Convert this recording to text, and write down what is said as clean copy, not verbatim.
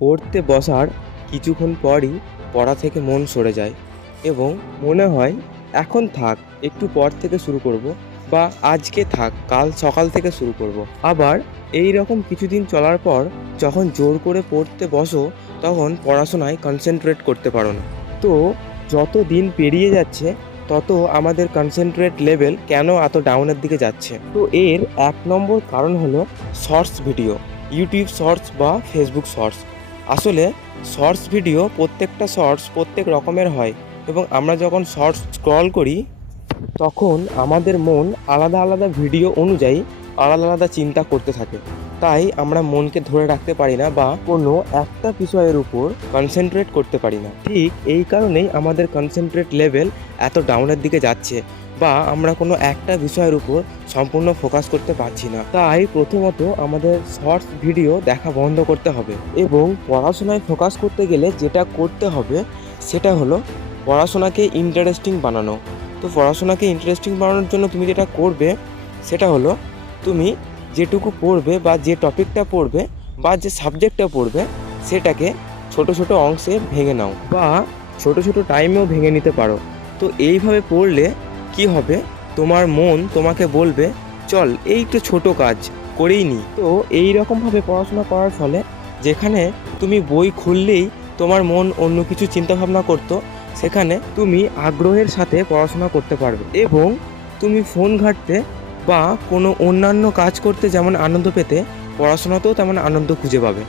পড়তে বসার কিছুক্ষণ পরই পড়া থেকে মন সরে যায় এবং মনে হয় এখন থাক, একটু পর থেকে শুরু করব, বা আজকে থাক, কাল সকাল থেকে শুরু করব। আবার এই রকম কিছুদিন চলার পর যখন জোর করে পড়তে বসো তখন পড়াশোনায় কনসেন্ট্রেট করতে পারো না। তো যত দিন পেরিয়ে যাচ্ছে তত আমাদের কনসেন্ট্রেট লেভেল কেন এত ডাউনের দিকে যাচ্ছে? তো এর 1 নম্বর কারণ হলো শর্টস ভিডিও, ইউটিউব শর্টস বা ফেসবুক শর্টস। আসলে শর্টস ভিডিও প্রত্যেকটা শর্টস প্রত্যেক রকমের হয় এবং আমরা যখন শর্টস স্ক্রল করি তখন আমাদের মন আলাদা আলাদা ভিডিও অনুযায়ী আলাদা আলাদা চিন্তা করতে থাকে। তাই আমরা মনকে ধরে রাখতে পারি না বা কোনো একটা বিষয়ের উপর কনসেন্ট্রেট করতে পারি না। ঠিক এই কারণেই আমাদের কনসেন্ট্রেট লেভেল এত ডাউনের দিকে যাচ্ছে বা আমরা কোনো একটা বিষয়ের উপর সম্পূর্ণ ফোকাস করতে পারছি না। তাই প্রথমত আমাদের শর্টস ভিডিও দেখা বন্ধ করতে হবে এবং পড়াশোনায় ফোকাস করতে গেলে যেটা করতে হবে সেটা হলো পড়াশোনাকে ইন্টারেস্টিং বানানো। তো পড়াশোনাকে ইন্টারেস্টিং বানানোর জন্য তুমি যেটা করবে সেটা হলো তুমি যেটুকু পড়বে বা যে টপিকটা পড়বে বা যে সাবজেক্টটা পড়বে সেটাকে ছোট ছোট অংশে ভেঙে নাও বা ছোট ছোট টাইমেও ভেঙে নিতে পারো। তো এইভাবে পড়লে কি হবে, তোমার মন তোমাকে বলবে চল এই তো ছোট কাজ করেই নি। তো এই রকমভাবে পড়াশোনা করার ফলে যেখানে তুমি বই খুললেই তোমার মন অন্য কিছু চিন্তাভাবনা করতো, সেখানে তুমি আগ্রহের সাথে পড়াশোনা করতে পারবে এবং তুমি ফোন ঘাঁটতে বা কোনো অন্যান্য কাজ করতে যেমন আনন্দ পেতে পড়াশোনাতেও তেমন আনন্দ খুঁজে পাবে।